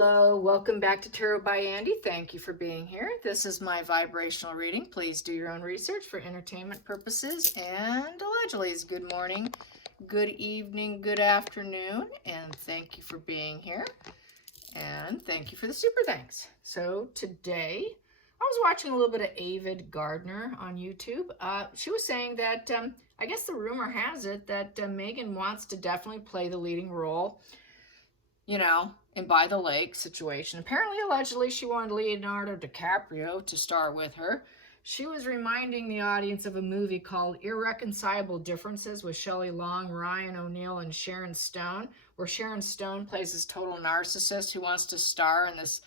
Hello, welcome back to Tarot by Andy. Thank you for being here. This is my vibrational reading. Please do your own research for entertainment purposes. And allegedly, good morning, good evening, good afternoon, and thank you for being here. And thank you for the super thanks. So today, I was watching a little bit of Avid Gardner on YouTube. She was saying that, I guess the rumor has it that Megan wants to definitely play the leading role, you know, in By the Lake situation. Apparently, allegedly, she wanted Leonardo DiCaprio to star with her. She was reminding the audience of a movie called Irreconcilable Differences with Shelley Long, Ryan O'Neal, and Sharon Stone, where Sharon Stone plays this total narcissist who wants to star in this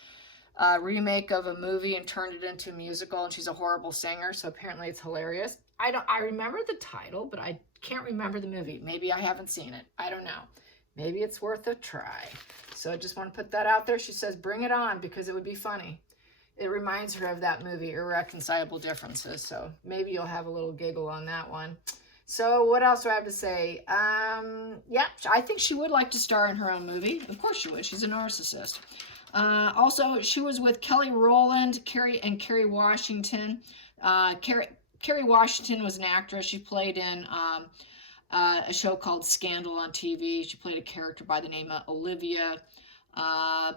remake of a movie and turned it into a musical, and she's a horrible singer, so apparently it's hilarious. I remember the title, but I can't remember the movie. Maybe I haven't seen it. I don't know. Maybe it's worth a try. So I just want to put that out there. She says, bring it on, because it would be funny. It reminds her of that movie, Irreconcilable Differences. So maybe you'll have a little giggle on that one. So what else do I have to say? Yeah, I think she would like to star in her own movie. Of course she would. She's a narcissist. Also, she was with Rowland, Kerry Washington. Kerry Washington was an actress. She played in a show called Scandal on TV. She played a character by the name of Olivia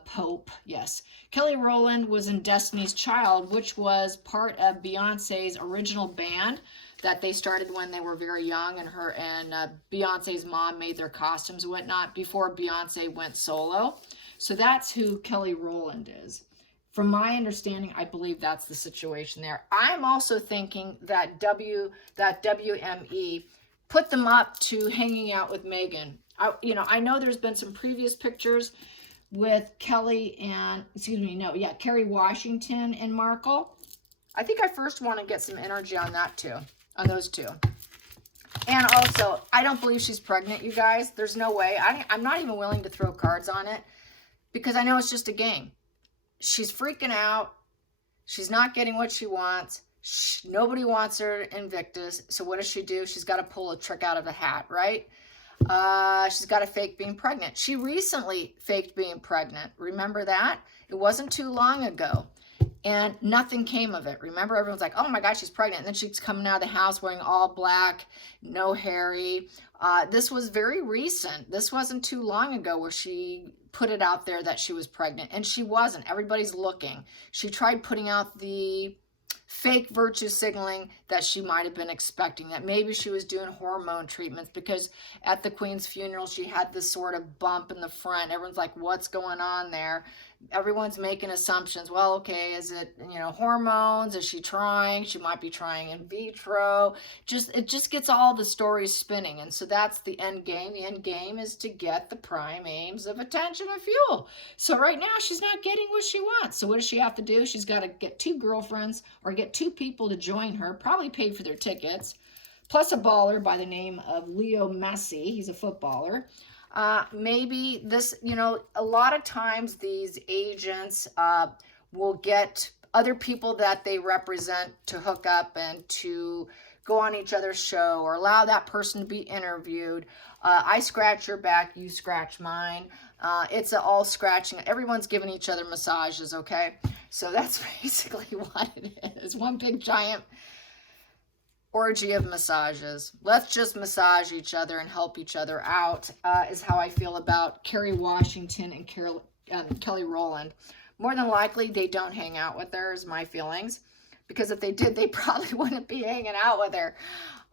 Pope. Yes. Kelly Rowland was in Destiny's Child, which was part of Beyonce's original band that they started when they were very young, and her and Beyonce's mom made their costumes and whatnot before Beyonce went solo. So that's who Kelly Rowland is. From my understanding, I believe that's the situation there. I'm also thinking that WME put them up to hanging out with Megan. I know there's been some previous pictures with Kerry Washington and Markle. I think I first want to get some energy on that too, on those two. And also, I don't believe she's pregnant, you guys. There's no way. I'm not even willing to throw cards on it because I know it's just a game. She's freaking out. She's not getting what she wants. Nobody wants her in Invictus. So what does she do? She's got to pull a trick out of the hat, right? She's got to fake being pregnant. She recently faked being pregnant. Remember that? It wasn't too long ago. And nothing came of it. Remember, everyone's like, oh my gosh, she's pregnant. And then she's coming out of the house wearing all black, no Harry. This was very recent. This wasn't too long ago where she put it out there that she was pregnant. And she wasn't. Everybody's looking. She tried putting out the fake virtue signaling that she might have been expecting, that maybe she was doing hormone treatments, because at the Queen's funeral she had this sort of bump in the front. Everyone's like, what's going on there? Everyone's making assumptions. Well, okay, is it, hormones? Is she trying? She might be trying in vitro. It just gets all the stories spinning. And so that's the end game. The end game is to get the prime aims of attention and fuel. So right now she's not getting what she wants. So what does she have to do? She's got to get two girlfriends or get two people to join her, probably paid for their tickets, plus a baller by the name of Leo Messi. He's a footballer. Maybe this, a lot of times these agents will get other people that they represent to hook up and to go on each other's show, or allow that person to be interviewed. I scratch your back, you scratch mine. It's all scratching. Everyone's giving each other massages, okay? So that's basically what it is. One big giant orgy of massages. Let's just massage each other and help each other out, is how I feel about Kerry Washington and Kelly Rowland. More than likely, they don't hang out with her, is my feelings. Because if they did, they probably wouldn't be hanging out with her.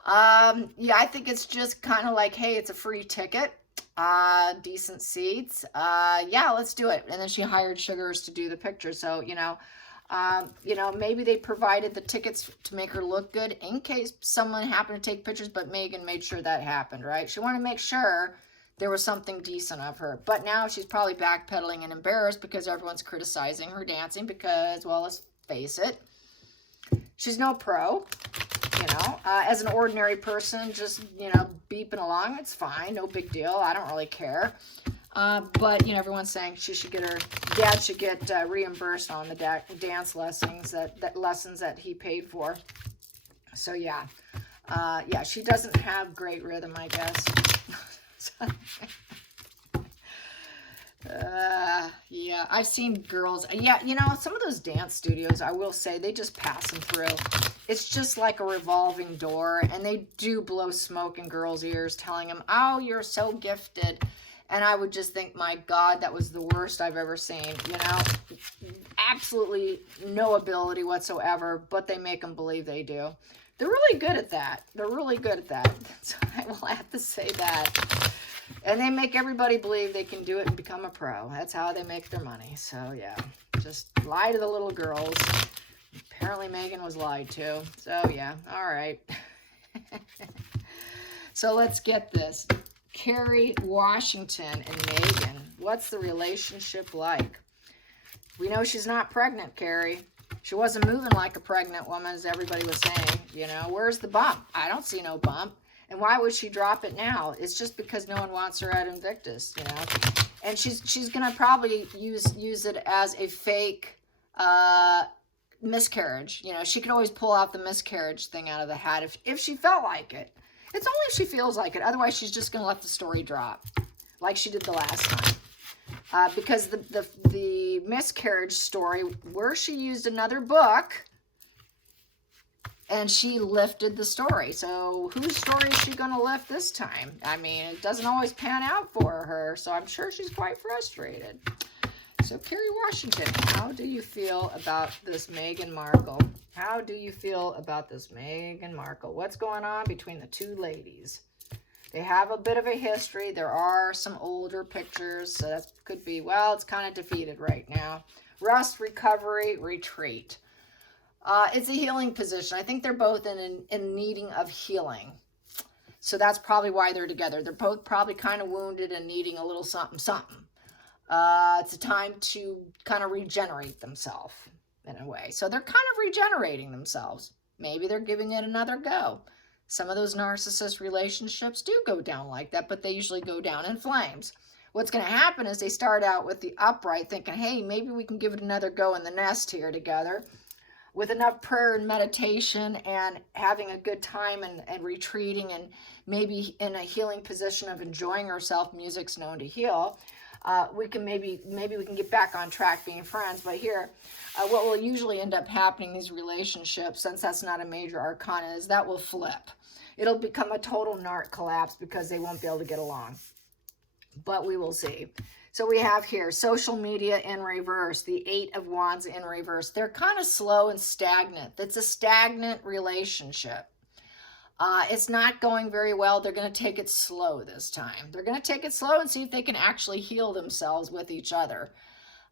Yeah, I think it's just kind of like, hey, it's a free ticket. Decent seats. Yeah, let's do it. And then she hired Sugars to do the picture. So, maybe they provided the tickets to make her look good in case someone happened to take pictures, but Megan made sure that happened, right? She wanted to make sure there was something decent of her. But now she's probably backpedaling and embarrassed because everyone's criticizing her dancing because, well, let's face it, she's no pro. As an ordinary person, just, beeping along, it's fine. No big deal. I don't really care. But, everyone's saying her dad should get reimbursed on the dance lessons that he paid for. So, yeah. Yeah, she doesn't have great rhythm, I guess. Yeah. Yeah, I've seen girls. Yeah, you know, some of those dance studios, I will say, they just pass them through. It's just like a revolving door, and they do blow smoke in girls' ears telling them, oh, you're so gifted. And I would just think, my God, that was the worst I've ever seen, you know? Absolutely no ability whatsoever, but they make them believe they do. They're really good at that. They're really good at that. So I will have to say that. And they make everybody believe they can do it and become a pro. That's how they make their money. So, yeah, just lie to the little girls. Apparently, Megan was lied to. So, yeah, all right. So, let's get this. Kerry Washington and Megan. What's the relationship like? We know she's not pregnant, Kerry. She wasn't moving like a pregnant woman, as everybody was saying. You know, where's the bump? I don't see no bump. And why would she drop it now? It's just because no one wants her at Invictus, you know. And she's gonna probably use it as a fake miscarriage. You know, she could always pull out the miscarriage thing out of the hat if she felt like it. It's only if she feels like it. Otherwise, she's just gonna let the story drop, like she did the last time. Because the miscarriage story, where she used another book. And she lifted the story. So whose story is she going to lift this time? I mean, it doesn't always pan out for her. So I'm sure she's quite frustrated. So Kerry Washington, how do you feel about this Meghan Markle? How do you feel about this Meghan Markle? What's going on between the two ladies? They have a bit of a history. There are some older pictures. So that could be, well, it's kind of defeated right now. Rust, recovery, retreat. It's a healing position. I think they're both in needing of healing. So that's probably why they're together. They're both probably kind of wounded and needing a little something, something. It's a time to kind of regenerate themselves in a way. So they're kind of regenerating themselves. Maybe they're giving it another go. Some of those narcissist relationships do go down like that, but they usually go down in flames. What's going to happen is they start out with the upright thinking, hey, maybe we can give it another go in the nest here together. With enough prayer and meditation and having a good time and retreating and maybe in a healing position of enjoying ourselves, music's known to heal, we can maybe we can get back on track being friends. But here, what will usually end up happening in these relationships, since that's not a major arcana, is that will flip. It'll become a total narc collapse because they won't be able to get along. But we will see. So we have here social media in reverse, the 8 of Wands in reverse. They're kind of slow and stagnant. It's a stagnant relationship. It's not going very well. They're going to take it slow this time. They're going to take it slow and see if they can actually heal themselves with each other.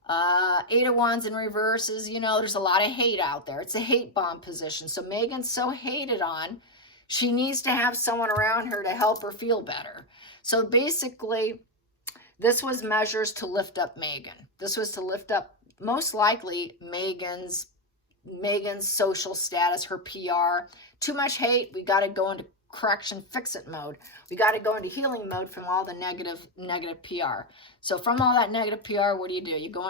8 of Wands in reverse is, you know, there's a lot of hate out there. It's a hate bomb position. So Megan's so hated on, she needs to have someone around her to help her feel better. So basically, this was measures to lift up Megan. This was to lift up, most likely, Megan's social status, her PR. Too much hate, we got to go into correction, fix it mode. We got to go into healing mode from all the negative PR. So from all that negative PR, what do? You go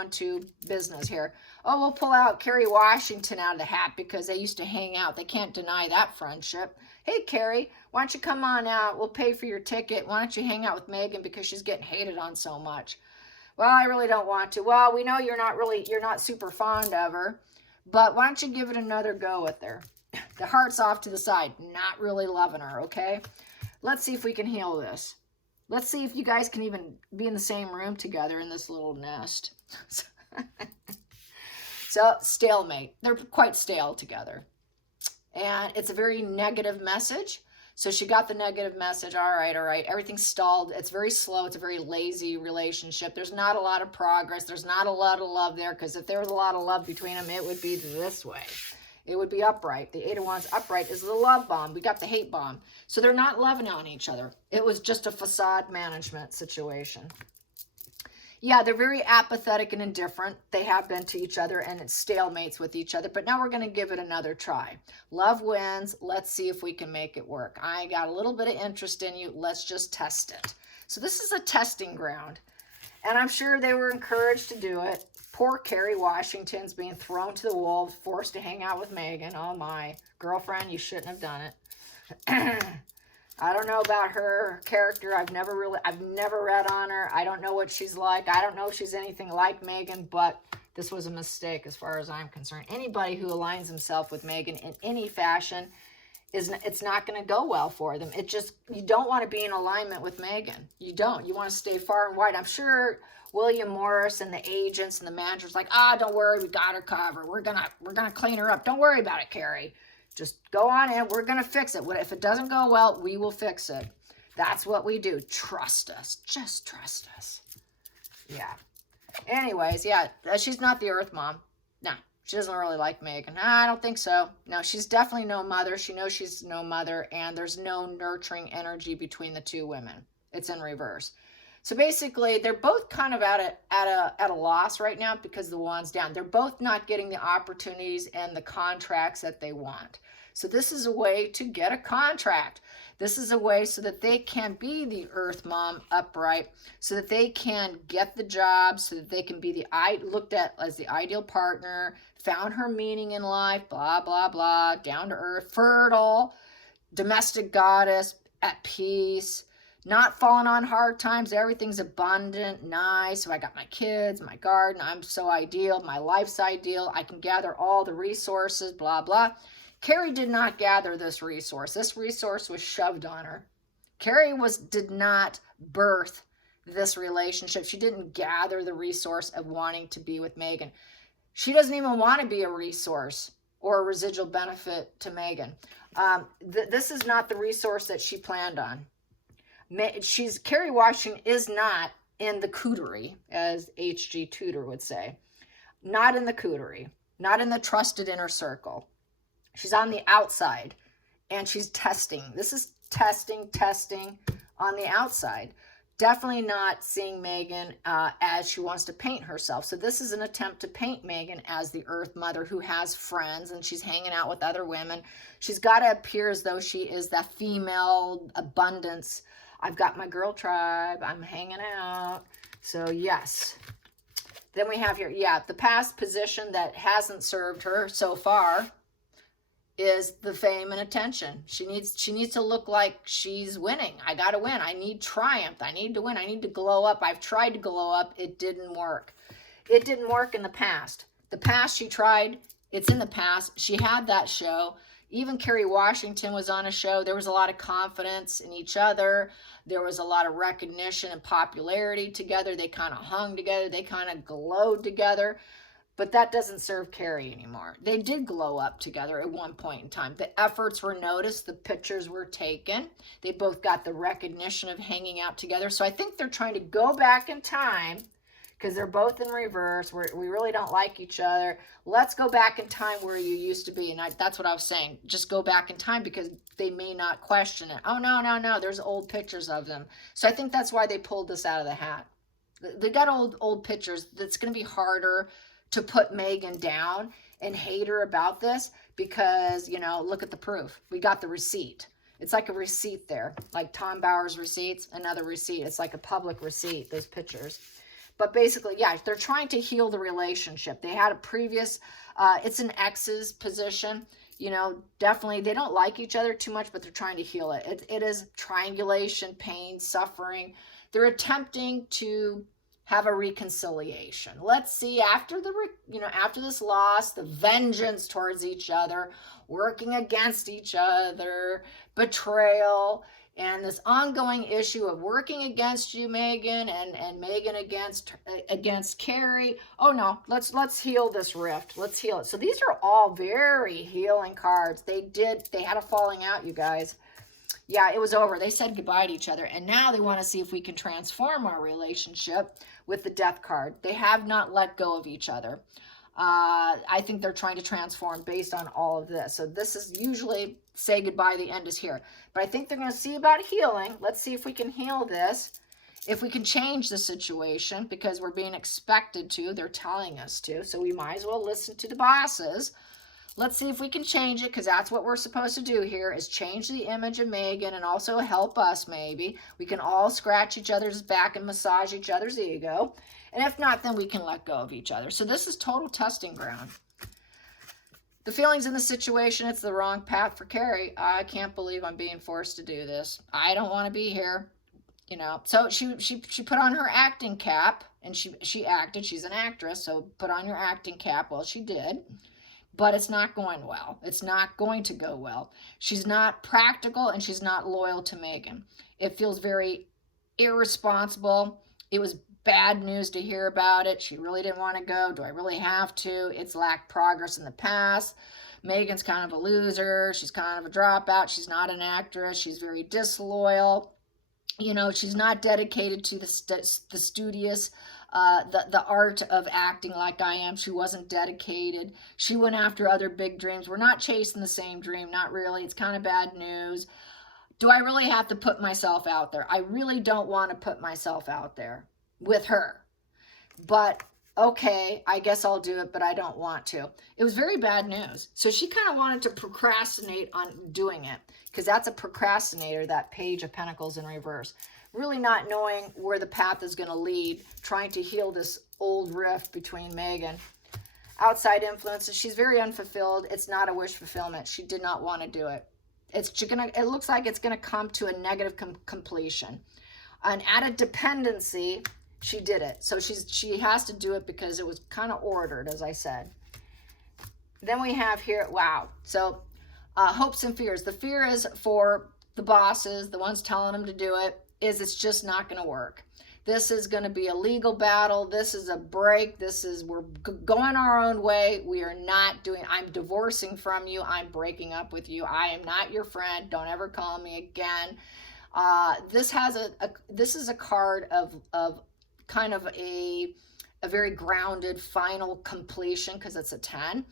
into business here. Oh, we'll pull out Kerry Washington out of the hat because they used to hang out. They can't deny that friendship. Hey, Kerry, why don't you come on out? We'll pay for your ticket. Why don't you hang out with Megan because she's getting hated on so much? Well, I really don't want to. Well, we know you're not super fond of her, but why don't you give it another go with her? The heart's off to the side. Not really loving her, okay? Let's see if we can heal this. Let's see if you guys can even be in the same room together in this little nest. So, stalemate. They're quite stale together. And it's a very negative message. So she got the negative message. All right. Everything's stalled. It's very slow. It's a very lazy relationship. There's not a lot of progress. There's not a lot of love there, because if there was a lot of love between them, it would be this way. It would be upright. The 8 of Wands upright is the love bomb. We got the hate bomb. So they're not loving on each other. It was just a facade management situation. Yeah, they're very apathetic and indifferent. They have been to each other, and it's stalemates with each other. But now we're going to give it another try. Love wins. Let's see if we can make it work. I got a little bit of interest in you. Let's just test it. So this is a testing ground. And I'm sure they were encouraged to do it. Poor Kerry Washington's being thrown to the wolves, forced to hang out with Megan. Oh, my. Girlfriend, you shouldn't have done it. I don't know about her character. I've never read on her. I don't know what she's like. I don't know if she's anything like Megan, but this was a mistake as far as I'm concerned. Anybody who aligns himself with Megan in any fashion, it's not going to go well for them. You don't want to be in alignment with Megan. You don't. You want to stay far and wide. I'm sure William Morris and the agents and the managers like, don't worry, we got her covered. We're gonna clean her up. Don't worry about it, Kerry. Just go on in. We're gonna fix it. If it doesn't go well, we will fix it. That's what we do. Trust us. Just trust us. Yeah. Anyways, yeah, she's not the Earth Mom. No, she doesn't really like Megan. I don't think so. No, she's definitely no mother. She knows she's no mother, and there's no nurturing energy between the two women. It's in reverse. So basically, they're both kind of at a loss right now because the wand's down. They're both not getting the opportunities and the contracts that they want. So this is a way to get a contract. This is a way so that they can be the Earth Mom upright, so that they can get the job, so that they can be looked at as the ideal partner, found her meaning in life, blah, blah, blah, down to earth, fertile, domestic goddess, at peace, not falling on hard times. Everything's abundant, nice. So I got my kids, my garden. I'm so ideal. My life's ideal. I can gather all the resources, blah, blah. Kerry did not gather this resource. This resource was shoved on her. Kerry did not birth this relationship. She didn't gather the resource of wanting to be with Megan. She doesn't even want to be a resource or a residual benefit to Megan. This is not the resource that she planned on. Kerry Washington is not in the cootery, as H.G. Tudor would say. Not in the cootery. Not in the trusted inner circle. She's on the outside, and she's testing. This is testing on the outside. Definitely not seeing Megan as she wants to paint herself. So this is an attempt to paint Megan as the Earth Mother who has friends, and she's hanging out with other women. She's got to appear as though she is that female abundance. I've got my girl tribe. I'm hanging out. So yes. Then we have here, the past position that hasn't served her so far is the fame and attention. She needs to look like she's winning. I got to win. I need triumph. I need to win. I need to glow up. I've tried to glow up. It didn't work. It didn't work in the past. The past she tried, it's in the past. She had that show. Even Kerry Washington was on a show. There was a lot of confidence in each other. There was a lot of recognition and popularity together. They kind of hung together. They kind of glowed together. But that doesn't serve Kerry anymore. They did glow up together at one point in time. The efforts were noticed. The pictures were taken. They both got the recognition of hanging out together. So I think they're trying to go back in time because they're both in reverse. We really don't like each other. Let's go back in time where you used to be. And that's what I was saying. Just go back in time because they may not question it. Oh, no. There's old pictures of them. So I think that's why they pulled this out of the hat. They got old pictures. That's going to be harder to put Megan down and hate her about this because, look at the proof. We got the receipt. It's like a receipt there, like Tom Bauer's receipts, another receipt. It's like a public receipt, those pictures. But basically, they're trying to heal the relationship. They had a previous, it's an ex's position. Definitely they don't like each other too much, but they're trying to heal it. It is triangulation, pain, suffering. They're attempting to have a reconciliation. Let's see, after this loss, the vengeance towards each other, working against each other, betrayal, and this ongoing issue of working against you, Megan, and Megan against Kerry. Oh no, let's heal this rift. Let's heal it. So these are all very healing cards. They had a falling out, you guys. Yeah, it was over. They said goodbye to each other, and now they want to see if we can transform our relationship with the Death card. They have not let go of each other. I think they're trying to transform based on all of this. So this is usually say goodbye, the end is here. But I think they're going to see about healing. Let's see if we can heal this, if we can change the situation, because we're being expected to. They're telling us to. So we might as well listen to the bosses. Let's see if we can change it, because that's what we're supposed to do here, is change the image of Megan and also help us maybe. We can all scratch each other's back and massage each other's ego. And if not, then we can let go of each other. So this is total testing ground. The feelings in the situation, it's the wrong path for Kerry. I can't believe I'm being forced to do this. I don't want to be here. You know, so she put on her acting cap, and she acted. She's an actress, so put on your acting cap. Well, she did, but it's not going well. It's not going to go well. She's not practical, and she's not loyal to Megan. It feels very irresponsible. It was bad news to hear about it. She really didn't want to go. Do I really have to? It's lacked progress in the past. Megan's kind of a loser. She's kind of a dropout. She's not an actress. She's very disloyal. You know, she's not dedicated to the studious, the art of acting like I am. She wasn't dedicated. She went after other big dreams. We're not chasing the same dream. Not really. It's kind of bad news. Do I really have to put myself out there? I really don't want to put myself out there with her. But okay, I guess I'll do it, but I don't want to. It was very bad news. So she kind of wanted to procrastinate on doing it, because that's a procrastinator, that Page of Pentacles in reverse. Really not knowing where the path is going to lead, trying to heal this old rift between Megan. Outside influences, she's very unfulfilled. It's not a wish fulfillment. She did not want to do it. It looks like it's going to come to a negative completion. And at a dependency, she did it. So she has to do it because it was kind of ordered, as I said. Then we have here, wow. So hopes and fears. The fear is for the bosses, the ones telling them to do it, is it's just not going to work. This is going to be a legal battle. This is a break. We're going our own way. We are not doing, I'm divorcing from you. I'm breaking up with you. I am not your friend. Don't ever call me again. This is a card of kind of a very grounded final completion, because it's a 10.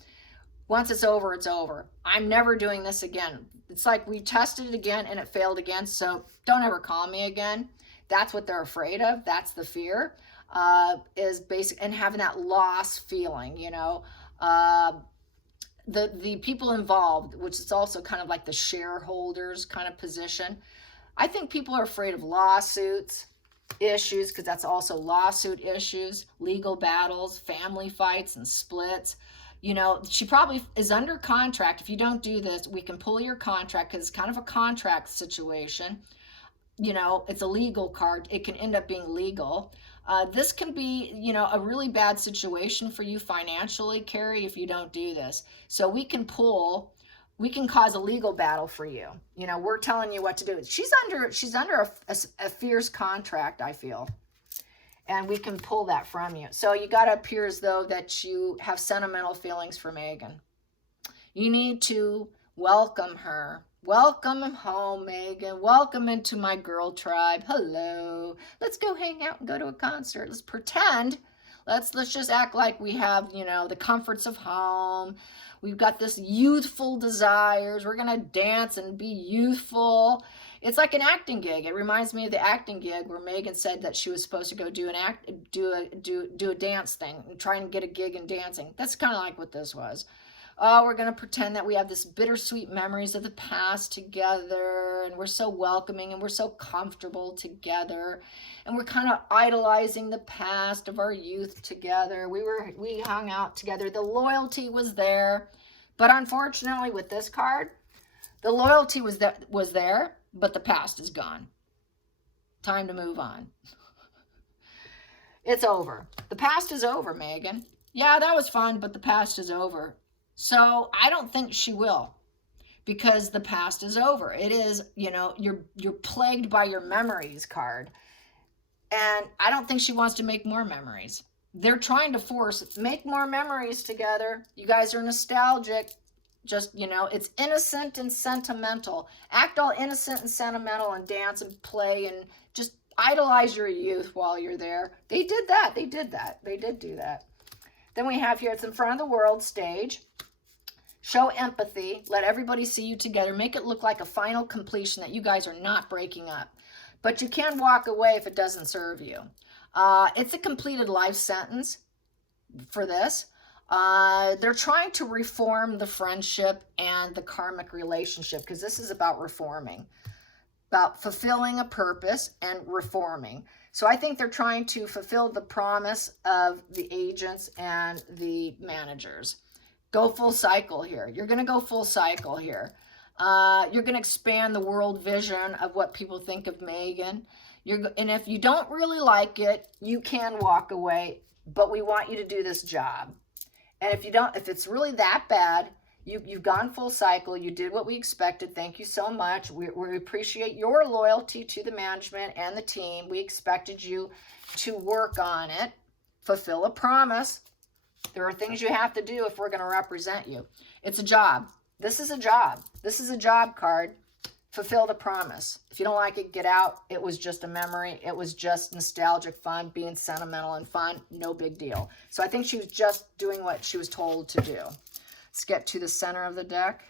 Once it's over, it's over. I'm never doing this again. It's like we tested it again and it failed again, so don't ever call me again. That's what they're afraid of. That's the fear, is basic, and having that loss feeling, you know. The people involved, which is also kind of like the shareholders kind of position. I think people are afraid of lawsuits, issues, because that's also lawsuit issues, legal battles, family fights and splits. You know, she probably is under contract. If you don't do this, we can pull your contract, because it's kind of a contract situation. You know, it's a legal card. It can end up being legal. This can be, you know, a really bad situation for you financially, Kerry, if you don't do this. So we can cause a legal battle for you. You know, we're telling you what to do. She's under a fierce contract, I feel. And we can pull that from you. So you got to appear as though that you have sentimental feelings for Megan. You need to welcome her. Welcome home, Megan. Welcome into my girl tribe. Hello. Let's go hang out and go to a concert. Let's pretend. Let's just act like we have, you know, the comforts of home. We've got this youthful desires. We're going to dance and be youthful. It's like an acting gig. It reminds me of the acting gig where Megan said that she was supposed to go do a dance thing, and try and get a gig in dancing. That's kind of like what this was. Oh, we're going to pretend that we have this bittersweet memories of the past together, and we're so welcoming and we're so comfortable together, and we're kind of idolizing the past of our youth together. We hung out together. The loyalty was there, but unfortunately with this card, the loyalty was there, but the past is gone. Time to move on. It's over. The past is over, Megan. Yeah, that was fun, but the past is over. So I don't think she will, because the past is over. It is, you know, you're plagued by your memories card. And I don't think she wants to make more memories. They're trying to make more memories together. You guys are nostalgic. Just, you know, it's innocent and sentimental. Act all innocent and sentimental and dance and play and just idolize your youth while you're there. They did that. They did do that. Then we have here, it's in front of the world stage. Show empathy. Let everybody see you together. Make it look like a final completion, that you guys are not breaking up. But you can walk away if it doesn't serve you. It's a completed life sentence for this. They're trying to reform the friendship and the karmic relationship, because this is about reforming, about fulfilling a purpose and reforming. So I think they're trying to fulfill the promise of the agents and the managers. Go full cycle here. You're going to go full cycle here. You're going to expand the world vision of what people think of Megan. And if you don't really like it, you can walk away, but we want you to do this job. And if it's really that bad, you've gone full cycle, you did what we expected. Thank you so much. We appreciate your loyalty to the management and the team. We expected you to work on it, fulfill a promise. There are things you have to do if we're going to represent you. It's a job. This is a job. This is a job card. Fulfill the promise. If you don't like it, get out. It was just a memory. It was just nostalgic fun, being sentimental and fun. No big deal. So I think she was just doing what she was told to do. Let's get to the center of the deck.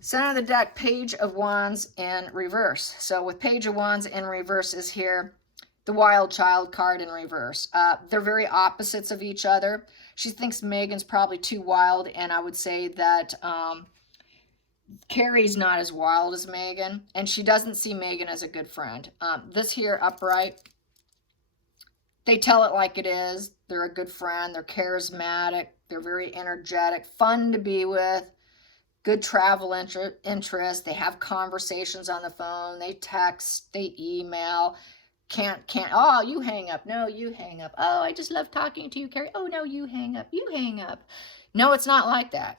Center of the deck, Page of Wands in reverse. So with Page of Wands in reverse is here. The Wild Child card in reverse. They're very opposites of each other. She thinks Megan's probably too wild, and I would say that Kerry's not as wild as Megan, and she doesn't see Megan as a good friend. This here, upright, they tell it like it is. They're a good friend. They're charismatic. They're very energetic, fun to be with, good travel interest. They have conversations on the phone. They text. They email. Can't, oh, you hang up. No, you hang up. Oh, I just love talking to you, Kerry. Oh, no, you hang up. You hang up. No, it's not like that.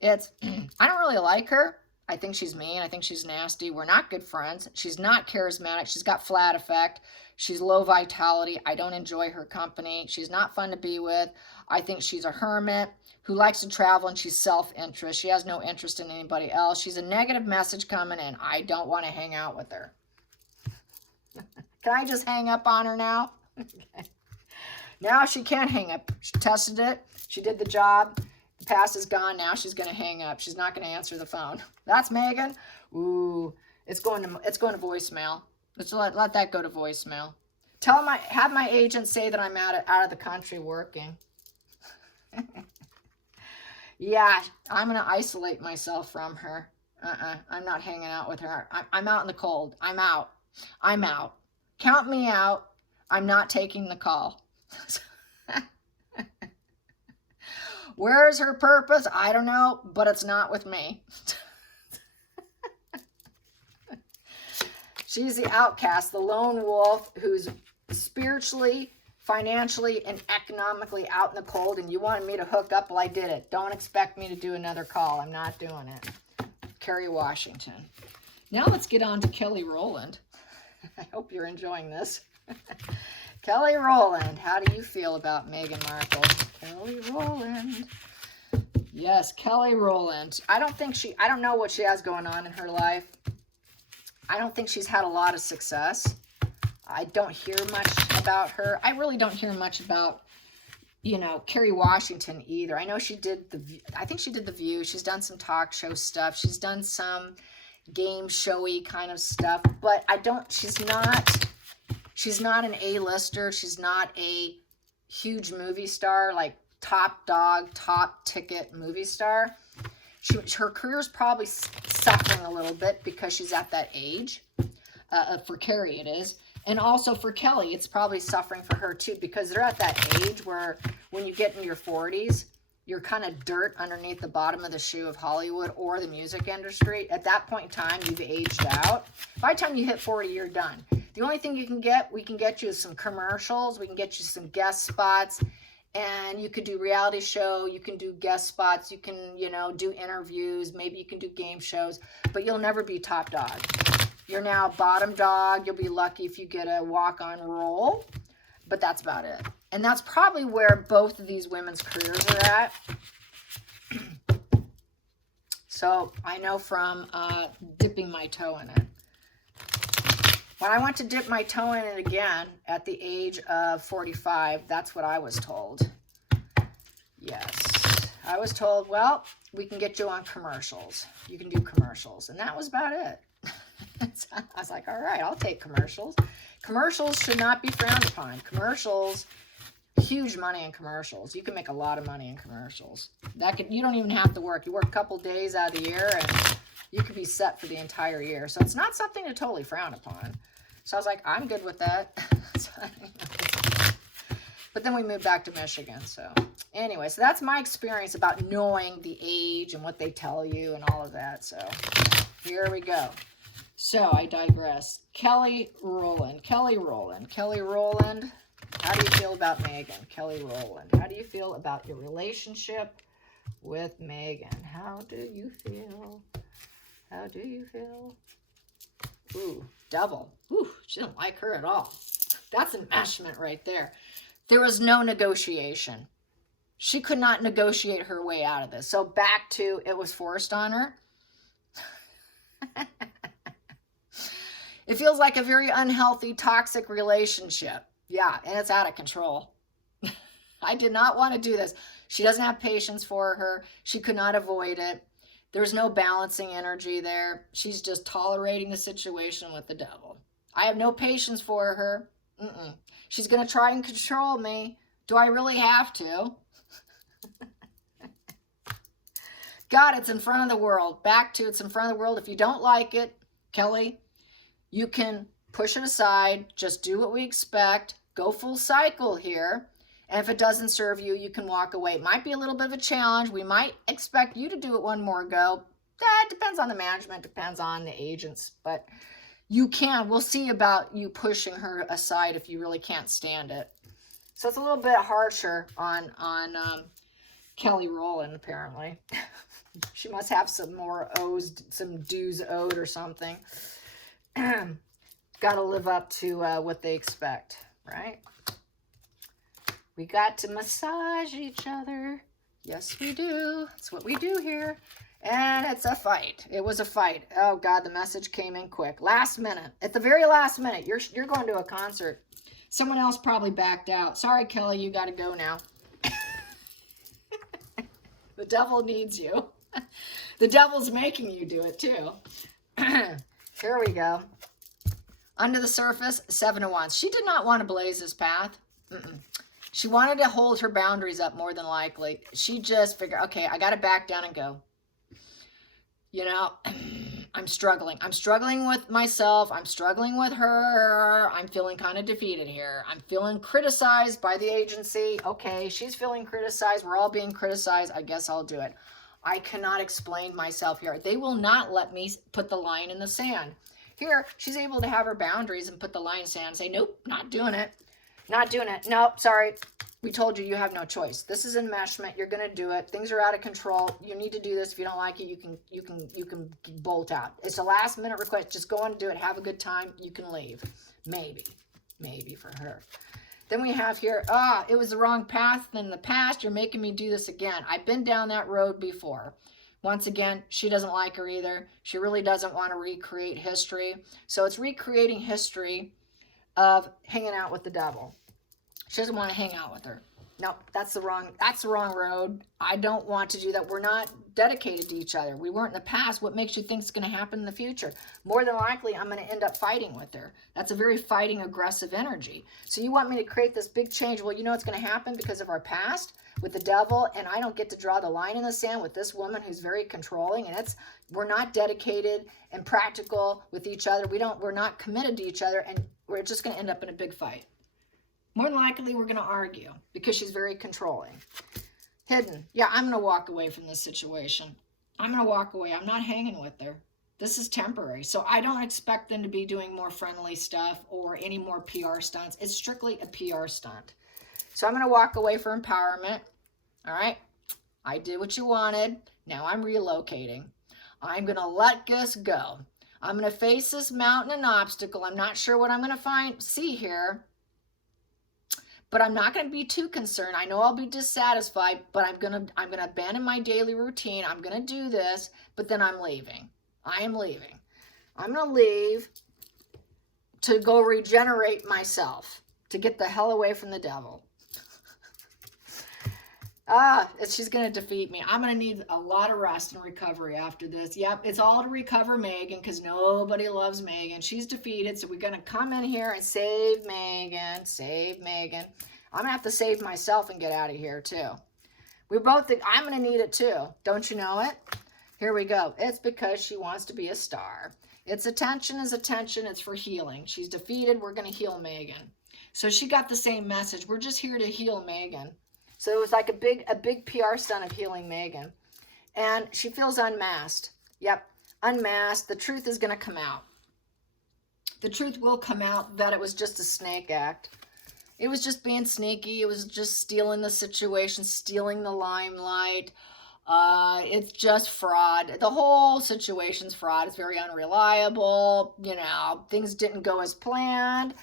It's, I don't really like her. I think she's mean. I think she's nasty. We're not good friends. She's not charismatic. She's got flat effect. She's low vitality. I don't enjoy her company. She's not fun to be with. I think she's a hermit who likes to travel, and she's self-interest. She has no interest in anybody else. She's a negative message coming in. I don't want to hang out with her. Can I just hang up on her now? Okay. Now she can't hang up. She tested it. She did the job. The past is gone. Now she's going to hang up. She's not going to answer the phone. That's Megan. Ooh, it's going to voicemail. Let's let that go to voicemail. Have my agent say that I'm out of the country working. Yeah, I'm going to isolate myself from her. I'm not hanging out with her. I'm out in the cold. I'm out. I'm out. Count me out. I'm not taking the call. Where's her purpose? I don't know, but it's not with me. She's the outcast, the lone wolf who's spiritually, financially, and economically out in the cold, and you wanted me to hook up. Well, I did it. Don't expect me to do another call. I'm not doing it. Kerry, Washington. Now let's get on to Kelly Rowland. I hope you're enjoying this. Kelly Rowland, how do you feel about Meghan Markle? Kelly Rowland. Yes, Kelly Rowland. I don't know what she has going on in her life. I don't think she's had a lot of success. I don't hear much about her. I really don't hear much about, Kerry Washington either. I know I think she did The View. She's done some talk show stuff. She's done some game showy kind of stuff, but she's not an A-lister. She's not a huge movie star, like top dog, top ticket movie star. Her career's probably suffering a little bit because she's at that age. For Kerry it is. And also for Kelly, it's probably suffering for her too, because they're at that age where when you get in your 40s, you're kind of dirt underneath the bottom of the shoe of Hollywood or the music industry. At that point in time, you've aged out. By the time you hit 40, you're done. The only thing we can get you is some commercials. We can get you some guest spots. And you could do reality show. You can do guest spots. You can, do interviews. Maybe you can do game shows. But you'll never be top dog. You're now bottom dog. You'll be lucky if you get a walk-on role. But that's about it. And that's probably where both of these women's careers are at. So I know from dipping my toe in it. When I went to dip my toe in it again at the age of 45, that's what I was told. Yes. I was told, well, we can get you on commercials. You can do commercials. And that was about it. I was like, all right, I'll take commercials. Commercials should not be frowned upon. Commercials, huge money in commercials. You can make a lot of money in commercials. You don't even have to work. You work a couple days out of the year and you could be set for the entire year. So it's not something to totally frown upon. So I was like, I'm good with that. But then we moved back to Michigan. So anyway, so that's my experience about knowing the age and what they tell you and all of that. So here we go. So I digress. Kelly Rowland. Kelly Rowland. Kelly Rowland. How do you feel about Megan? Kelly Rowland. How do you feel about your relationship with Megan? How do you feel? How do you feel? Ooh, Devil. Ooh, she didn't like her at all. That's enmeshment right there. There was no negotiation. She could not negotiate her way out of this. So back to it was forced on her. It feels like a very unhealthy, toxic relationship. Yeah, and it's out of control. I did not want to do this. She doesn't have patience for her. She could not avoid it. There's no balancing energy there. She's just tolerating the situation with the devil. I have no patience for her. She's going to try and control me. Do I really have to? God, it's in front of the world. Back to it's in front of the world. If you don't like it, Kelly, you can push it aside. Just do what we expect. Go full cycle here. And if it doesn't serve you, you can walk away. It might be a little bit of a challenge. We might expect you to do it one more go. That depends on the management, depends on the agents. But you can. We'll see about you pushing her aside if you really can't stand it. So it's a little bit harsher on Kelly Rowland, apparently. She must have some more some dues owed or something. Got to live up to what they expect, right? We got to massage each other. Yes, we do. That's what we do here. And it's a fight. It was a fight. Oh, God, the message came in quick. Last minute. At the very last minute. You're going to a concert. Someone else probably backed out. Sorry, Kelly, you got to go now. The devil needs you. The devil's making you do it, too. Here we go. Under the surface, 7 of Wands. She did not want to blaze this path. She wanted to hold her boundaries up more than likely. She just figured, okay, I got to back down and go. You know, I'm struggling. I'm struggling with myself. I'm struggling with her. I'm feeling kind of defeated here. I'm feeling criticized by the agency. Okay, she's feeling criticized. We're all being criticized. I guess I'll do it. I cannot explain myself here. They will not let me put the line in the sand. Here, she's able to have her boundaries and put the line in the sand and say, nope, not doing it. Not doing it. Nope, sorry. We told you you have no choice. This is enmeshment. You're going to do it. Things are out of control. You need to do this. If you don't like it, you can bolt out. It's a last minute request. Just go on and do it. Have a good time. You can leave. Maybe for her. Then we have here, it was the wrong path in the past. You're making me do this again. I've been down that road before. Once again, she doesn't like her either. She really doesn't want to recreate history. So it's recreating history of hanging out with the devil. She doesn't want to hang out with her. Nope, that's the wrong road. I don't want to do that. We're not dedicated to each other. We weren't in the past. What makes you think is going to happen in the future? More than likely, I'm going to end up fighting with her. That's a very fighting, aggressive energy. So you want me to create this big change. Well, you know what's going to happen because of our past with the devil, and I don't get to draw the line in the sand with this woman who's very controlling, and we're not dedicated and practical with each other. We're not committed to each other, and we're just going to end up in a big fight. More than likely, we're going to argue because she's very controlling. Hidden. Yeah, I'm going to walk away from this situation. I'm going to walk away. I'm not hanging with her. This is temporary. So I don't expect them to be doing more friendly stuff or any more PR stunts. It's strictly a PR stunt. So I'm going to walk away for empowerment. All right. I did what you wanted. Now I'm relocating. I'm going to let this go. I'm going to face this mountain and obstacle. I'm not sure what I'm going to see here. But I'm not going to be too concerned. I know I'll be dissatisfied, but I'm going to abandon my daily routine. I'm going to do this, but then I'm leaving. I am leaving. I'm going to leave to go regenerate myself, to get the hell away from the devil. She's going to defeat me. I'm going to need a lot of rest and recovery after this. Yep, it's all to recover Megan because nobody loves Megan. She's defeated, so we're going to come in here and save Megan. Save Megan. I'm going to have to save myself and get out of here, too. We both think I'm going to need it, too. Don't you know it? Here we go. It's because she wants to be a star. It's attention is attention. It's for healing. She's defeated. We're going to heal Megan. So she got the same message. We're just here to heal Megan. So it was like a big PR stunt of healing Megan. And she feels unmasked. Yep, unmasked. The truth is going to come out. The truth will come out that it was just a snake act. It was just being sneaky. It was just stealing the situation, stealing the limelight. It's just fraud. The whole situation's fraud. It's very unreliable. You know, things didn't go as planned.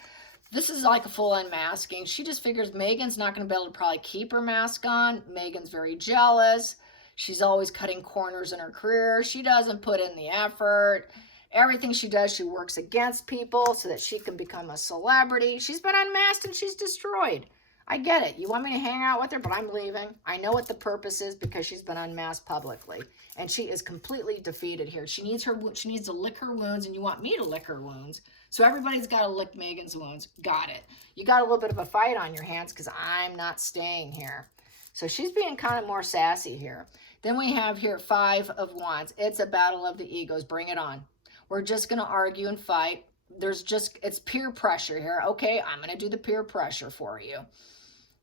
This is like a full unmasking. She just figures Megan's not going to be able to probably keep her mask on. Megan's very jealous. She's always cutting corners in her career. She doesn't put in the effort. Everything she does, she works against people so that she can become a celebrity. She's been unmasked and she's destroyed. I get it. You want me to hang out with her, but I'm leaving. I know what the purpose is because she's been unmasked publicly. And she is completely defeated here. She needs to lick her wounds, and you want me to lick her wounds. So everybody's got to lick Megan's wounds. Got it. You got a little bit of a fight on your hands because I'm not staying here. So she's being kind of more sassy here. Then we have here 5 of Wands. It's a battle of the egos. Bring it on. We're just going to argue and fight. It's peer pressure here. Okay, I'm going to do the peer pressure for you.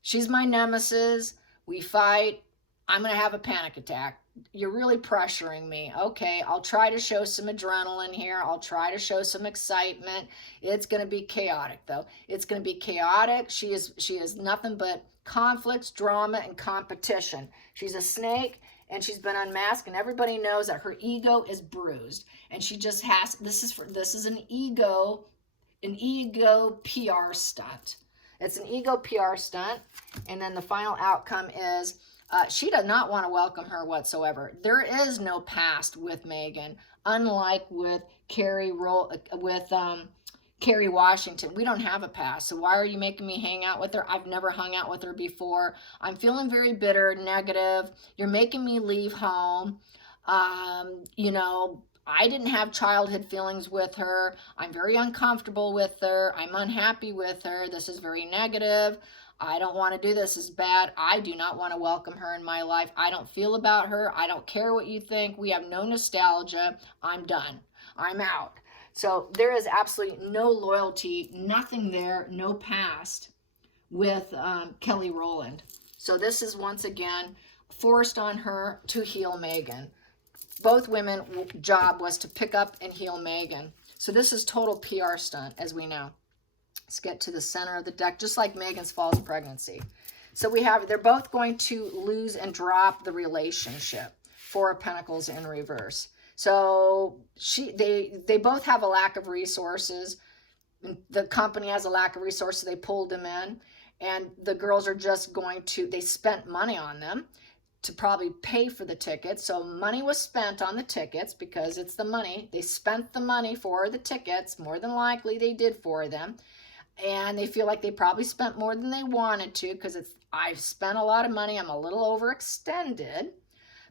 She's my nemesis. We fight. I'm going to have a panic attack. You're really pressuring me. Okay, I'll try to show some adrenaline here. I'll try to show some excitement. It's going to be chaotic, though. It's going to be chaotic. She is nothing but conflicts, drama, and competition. She's a snake, and she's been unmasked, and everybody knows that her ego is bruised, and she just has. This is an ego PR stunt. It's an ego PR stunt, and then the final outcome is she does not want to welcome her whatsoever. There is no past with Megan, unlike with Kerry Washington. We don't have a past, so why are you making me hang out with her? I've never hung out with her before. I'm feeling very bitter, negative. You're making me leave home. You know, I didn't have childhood feelings with her. I'm very uncomfortable with her. I'm unhappy with her. This is very negative. I don't want to do this. This is bad. I do not want to welcome her in my life. I don't feel about her. I don't care what you think. We have no nostalgia. I'm done. I'm out. So there is absolutely no loyalty, nothing there, no past with Kelly Rowland. So this is once again forced on her to heal Megan. Both women's job was to pick up and heal Megan. So this is total PR stunt, as we know. Let's get to the center of the deck, just like Megan's false pregnancy. So they're both going to lose and drop the relationship. 4 of Pentacles in reverse. So they both have a lack of resources. The company has a lack of resources. They pulled them in. And the girls are just they spent money on them to probably pay for the tickets. So money was spent on the tickets because it's the money. They spent the money for the tickets. More than likely they did for them. And they feel like they probably spent more than they wanted to because I've spent a lot of money. I'm a little overextended.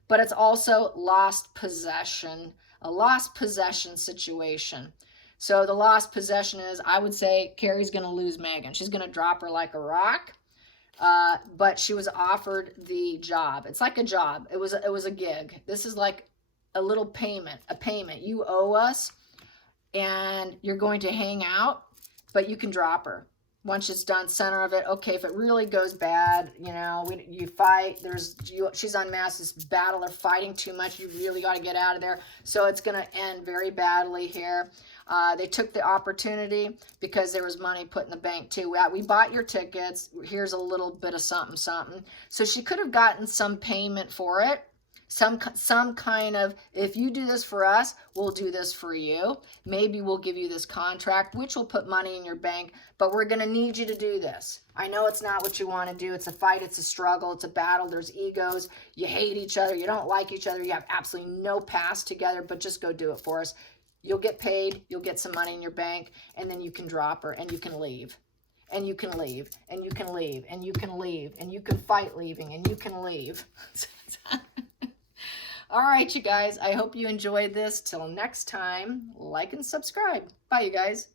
But it's also lost possession, a lost possession situation. So the lost possession is, I would say, Kerry's going to lose Megan. She's going to drop her like a rock. But she was offered the job. It's like a job. It was a gig. This is like a little payment, a payment. You owe us, and you're going to hang out, but you can drop her. Once it's done, center of it. Okay, if it really goes bad, you know, you fight. She's unmasked. This battle. They're fighting too much. You really got to get out of there. So it's going to end very badly here. They took the opportunity because there was money put in the bank too. We bought your tickets. Here's a little bit of something, something. So she could have gotten some payment for it. Some kind of, if you do this for us, we'll do this for you. Maybe we'll give you this contract, which will put money in your bank, but we're going to need you to do this. I know it's not what you want to do. It's a fight. It's a struggle. It's a battle. There's egos. You hate each other. You don't like each other. You have absolutely no past together, but just go do it for us. You'll get paid. You'll get some money in your bank, and then you can drop her, and you can leave. And you can leave, and you can leave, and you can leave, and you can fight leaving, and you can leave. All right, you guys, I hope you enjoyed this. Till next time, like and subscribe. Bye, you guys.